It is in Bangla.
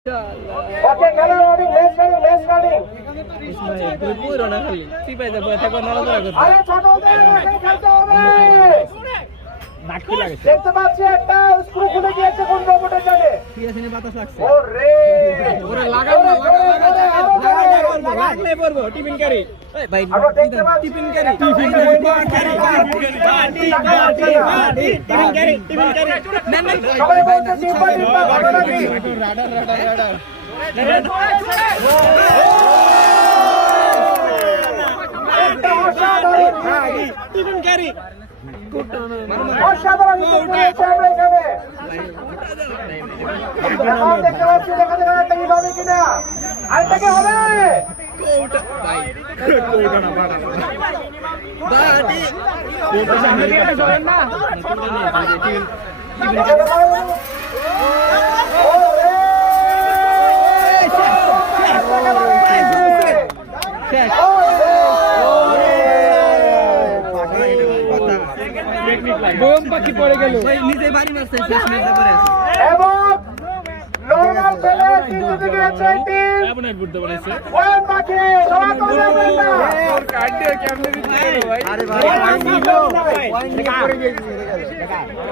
ওকে খেলা রেডি ম্যাচ রেডি তুই পুরো না খালি চিপাই দে বয় থাকো নড়াচড়া করতে আরে ছোট ওদের এখানে খেলতে হবে নাকি লাগছে দেখতে পাচ্ছি একটা স্ক্রু খুলে গিয়েছে কোন রোবটের জানে কি আছে নি বাতাস লাগছে ওরে ওরে লাগাও না লাগলে পড়বো টিফিন কারি এই ভাই আমরা দেখতে পাচ্ছি টিফিন কারি টিফিন কারি না না সবাই বলতে ডিম্বা ভালো নাকি রাডার টিফিন কারি অসাধারণ হয়েছে আমরা এখানে এখন দেখতে পাচ্ছি দেখা যাবে একটা কি হবে কিনা আরেকটা কি হবে কোটা ভাই কোটা না বাড়া বাড়ি কোটা সামনে দিয়ে চলেন না টিফিন বোম পাখি পড়ে গেল নিজে বাড়ি মারছে শেষ ম্যাচে পড়ে আছে এবং নরমাল খেলে কিন্তু দিকে আছে টিম আপনার বুদ্ধ বানাইছে ওই বাকি সবাই তো যাবেন না ওর কার্ড দিয়ে কেমনে দিতে ভাই আরে ভাই